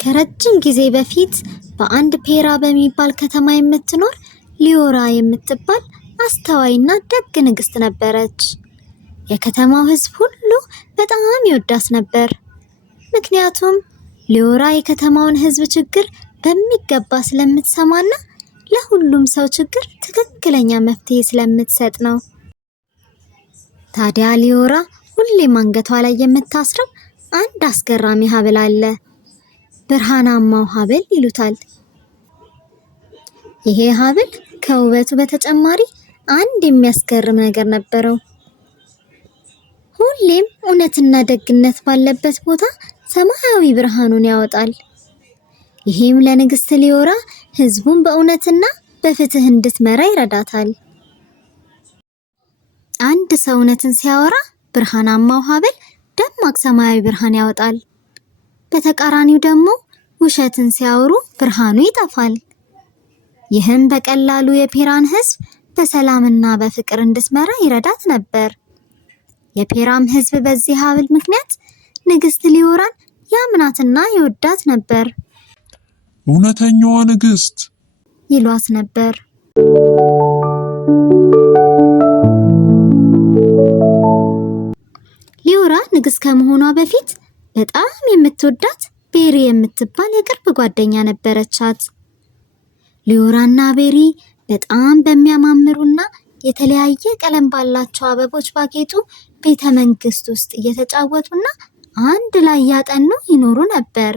ከረጅም ጊዜ በፊት በአንድ ፔራ በሚባል ከተማ የምትኖር ሊዮራ የምትባል አስተዋይና ደግ ንግስት ነበረች። የከተማው ሕዝብ ሁሉ በጣም ይወዳት ነበር። ምክንያቱም ሊዮራ የከተማውን ሕዝብ ችግር በሚገባ ስለምትሰማና ለሁሉም ሰው ችግር ትክክለኛ መፍትሄ ስለምትሰጥ ነው። ታዲያ ሊዮራ ሁሌም አንገቷ ላይ የምታስረው አንድ አስገራሚ ሐብል አለ። ብርሃናማው ሐብል ይሉታል። ይሄ ሐብል ከውበቱ በተጨማሪ አንድ የሚያስገርም ነገር ነበረው። ሁሌም እውነትና ደግነት ባለበት ቦታ ሰማያዊ ብርሃኑን ያወጣል። ይሄም ለንግስት ሊዮራ ህዝቡን በእውነትና በፍትህ እንድትመራ ይረዳታል። አንድ ሰው እውነትን ሲያወራ ብርሃናማው ሐብል ደማቅ ሰማያዊ ብርሃን ያወጣል። በተቃራኒው ደግሞ ውሸትን ሲያወሩ ብርሃኑ ይጠፋል። ይህም በቀላሉ የፔራን ህዝብ በሰላምና በፍቅር እንድትመራ ይረዳት ነበር። የፔራም ህዝብ በዚህ ሐብል ምክንያት ንግስት ሊዮራን ያምናትና ይወዳት ነበር። እውነተኛዋ ንግስት ይሏት ነበር። ሊዮራ ንግስት ከመሆኗ በፊት በጣም የምትወዳት ቤሪ የምትባል የቅርብ ጓደኛ ነበረቻት። ሊዮራና ቤሪ በጣም በሚያማምሩና የተለያየ ቀለም ባላቸው አበቦች ባጌጡ ቤተ መንግስት ውስጥ እየተጫወቱና አንድ ላይ ያጠኑ ይኖሩ ነበር።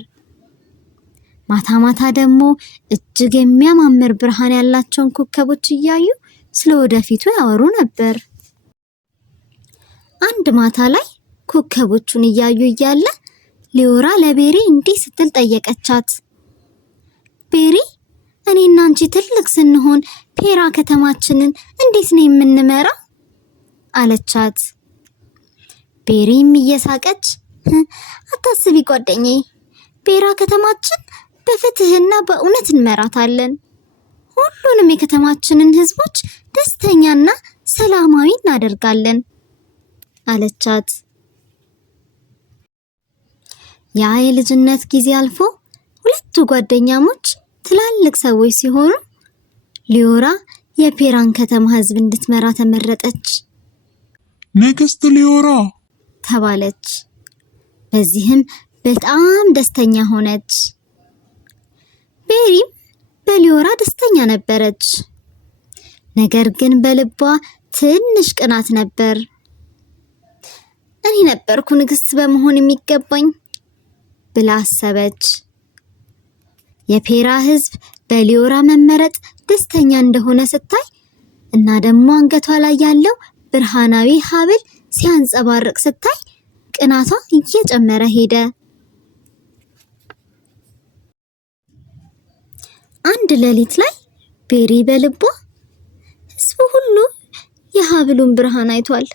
ማታ ማታ ደግሞ እጅግ የሚያማምር ብርሃን ያላቸውን ኮከቦች እያዩ ስለወደፊቱ ያወሩ ነበር። አንድ ማታ ላይ ኮከቦቹን እያዩ እያለ ሊዮራ ለቤሪ እንዲህ ስትል ጠየቀቻት። ቤሪ፣ እኔና አንቺ ትልቅ ስንሆን ፔራ ከተማችንን እንዴት ነው የምንመራው? አለቻት። ቤሪም እየሳቀች አታስቢ ጓደኛዬ፣ ፔራ ከተማችን በፍትህና በእውነት እንመራታለን። ሁሉንም የከተማችንን ህዝቦች ደስተኛና ሰላማዊ እናደርጋለን አለቻት። ያ የልጅነት ጊዜ አልፎ ሁለቱ ጓደኛሞች ትላልቅ ሰዎች ሲሆኑ ሊዮራ የፔራን ከተማ ህዝብ እንድትመራ ተመረጠች። ንግስት ሊዮራ ተባለች። በዚህም በጣም ደስተኛ ሆነች። ቤሪም በሊዮራ ደስተኛ ነበረች። ነገር ግን በልቧ ትንሽ ቅናት ነበር። እኔ ነበርኩ ንግስት በመሆን የሚገባኝ ብላ አሰበች። የፔራ ህዝብ በሊዮራ መመረጥ ደስተኛ እንደሆነ ስታይ እና ደግሞ አንገቷ ላይ ያለው ብርሃናዊ ሐብል ሲያንጸባርቅ ስታይ ቅናቷ እየጨመረ ሄደ። አንድ ሌሊት ላይ ቤሪ በልቧ ህዝቡ ሁሉ የሐብሉን ብርሃን አይቷል፣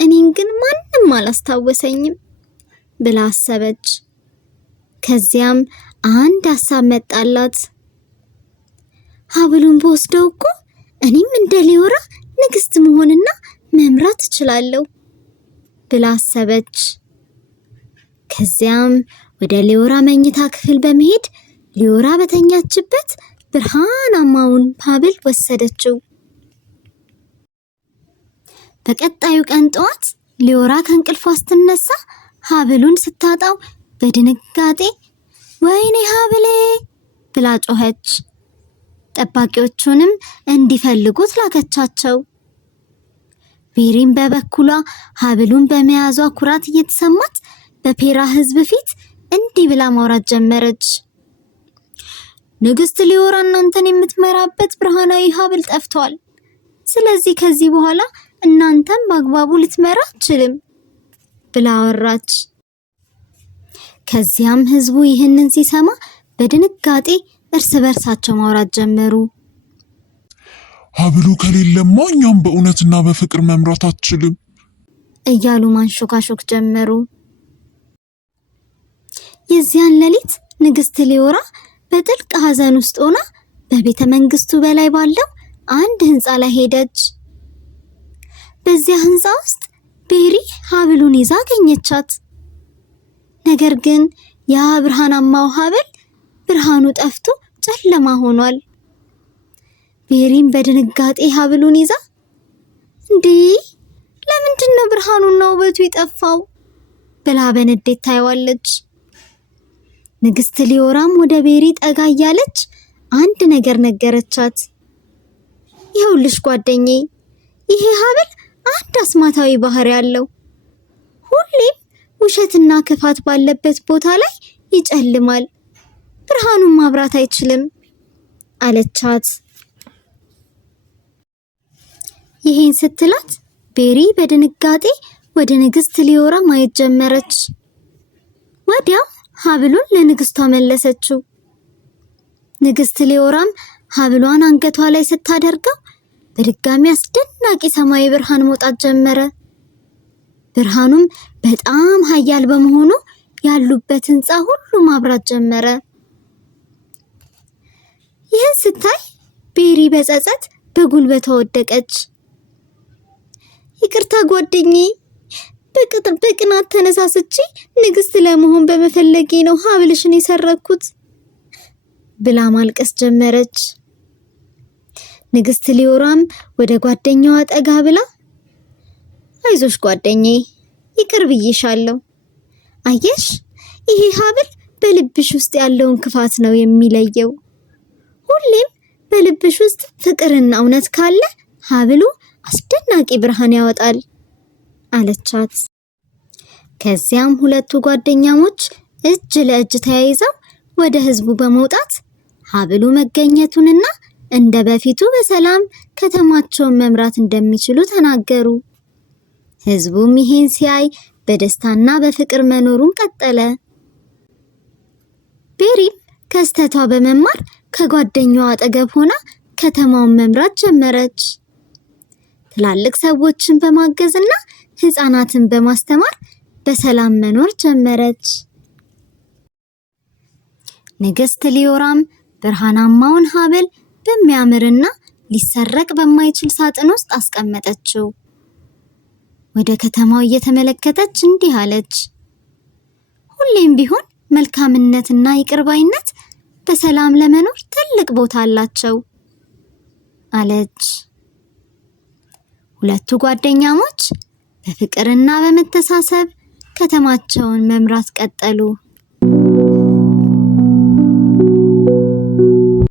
እኔን ግን ማንም አላስታወሰኝም ብላ አሰበች። ከዚያም አንድ ሐሳብ መጣላት። ሐብሉን በወስደው እኮ እኔም እንደ ሊዮራ ንግስት መሆንና መምራት እችላለሁ ብላ አሰበች። ከዚያም ወደ ሊዮራ መኝታ ክፍል በመሄድ ሊዮራ በተኛችበት ብርሃናማውን ሐብል ወሰደችው። በቀጣዩ ቀን ጠዋት ሊዮራ ከእንቅልፏ ስትነሳ ሐብሉን ስታጣው በድንጋጤ ወይኔ ሐብሌ ብላ ጮኸች። ጠባቂዎቹንም እንዲፈልጉት ላከቻቸው። ቤሪም በበኩሏ ሐብሉን በመያዟ ኩራት እየተሰማት በፔራ ህዝብ ፊት እንዲህ ብላ ማውራት ጀመረች። ንግስት ሊዮራ እናንተን የምትመራበት ብርሃናዊ ሐብል ጠፍቷል። ስለዚህ ከዚህ በኋላ እናንተን በአግባቡ ልትመራ አትችልም ብላ አወራች። ከዚያም ህዝቡ ይህንን ሲሰማ በድንጋጤ እርስ በርሳቸው ማውራት ጀመሩ። ሐብሉ ከሌለማ እኛም በእውነትና በፍቅር መምራት አትችልም እያሉ ማንሾካሾክ ጀመሩ። የዚያን ሌሊት ንግስት ሊዮራ በጥልቅ ሐዘን ውስጥ ሆና በቤተ መንግስቱ በላይ ባለው አንድ ህንፃ ላይ ሄደች። በዚያ ህንፃ ውስጥ ቤሪ ሐብሉን ይዛ አገኘቻት። ነገር ግን ያ ብርሃናማው ሐብል ብርሃኑ ጠፍቶ ጨለማ ሆኗል። ቤሪም በድንጋጤ ሀብሉን ይዛ እንዴ ለምንድን ነው ብርሃኑና ውበቱ የጠፋው ብላ በንዴት ታየዋለች። ንግስት ሊዮራም ወደ ቤሪ ጠጋ እያለች አንድ ነገር ነገረቻት። ይኸውልሽ ጓደኛዬ፣ ይሄ ሀብል አንድ አስማታዊ ባህሪ ያለው፣ ሁሌም ውሸትና ክፋት ባለበት ቦታ ላይ ይጨልማል፣ ብርሃኑን ማብራት አይችልም አለቻት። ይሄን ስትላት ቤሪ በድንጋጤ ወደ ንግስት ሊዮራ ማየት ጀመረች። ወዲያው ሀብሉን ለንግስቷ መለሰችው። ንግስት ሊዮራም ሀብሏን አንገቷ ላይ ስታደርገው በድጋሚ አስደናቂ ሰማያዊ ብርሃን መውጣት ጀመረ። ብርሃኑም በጣም ኃያል በመሆኑ ያሉበት ህንፃ ሁሉ ማብራት ጀመረ። ይህን ስታይ ቤሪ በጸጸት በጉልበቷ ወደቀች። ይቅርታ ጓደኛዬ፣ በቅናት ተነሳስቼ ንግስት ለመሆን በመፈለጌ ነው ሀብልሽን የሰረኩት ብላ ማልቀስ ጀመረች። ንግስት ሊዮራም ወደ ጓደኛዋ ጠጋ ብላ አይዞሽ ጓደኛዬ፣ ይቅር ብዬሻለሁ። አየሽ፣ ይሄ ሀብል በልብሽ ውስጥ ያለውን ክፋት ነው የሚለየው። ሁሌም በልብሽ ውስጥ ፍቅርና እውነት ካለ ሀብሉ አስደናቂ ብርሃን ያወጣል አለቻት። ከዚያም ሁለቱ ጓደኛሞች እጅ ለእጅ ተያይዘው ወደ ህዝቡ በመውጣት ሀብሉ መገኘቱንና እንደ በፊቱ በሰላም ከተማቸውን መምራት እንደሚችሉ ተናገሩ። ህዝቡም ይሄን ሲያይ በደስታና በፍቅር መኖሩን ቀጠለ። ቤሪም ከስተቷ በመማር ከጓደኛዋ አጠገብ ሆና ከተማውን መምራት ጀመረች። ትላልቅ ሰዎችን በማገዝና ህፃናትን በማስተማር በሰላም መኖር ጀመረች። ንግስት ሊዮራም ብርሃናማውን ሀብል በሚያምርና ሊሰረቅ በማይችል ሳጥን ውስጥ አስቀመጠችው። ወደ ከተማው እየተመለከተች እንዲህ አለች፣ ሁሌም ቢሆን መልካምነትና ይቅርባይነት በሰላም ለመኖር ትልቅ ቦታ አላቸው አለች። ሁለቱ ጓደኛሞች በፍቅርና በመተሳሰብ ከተማቸውን መምራት ቀጠሉ።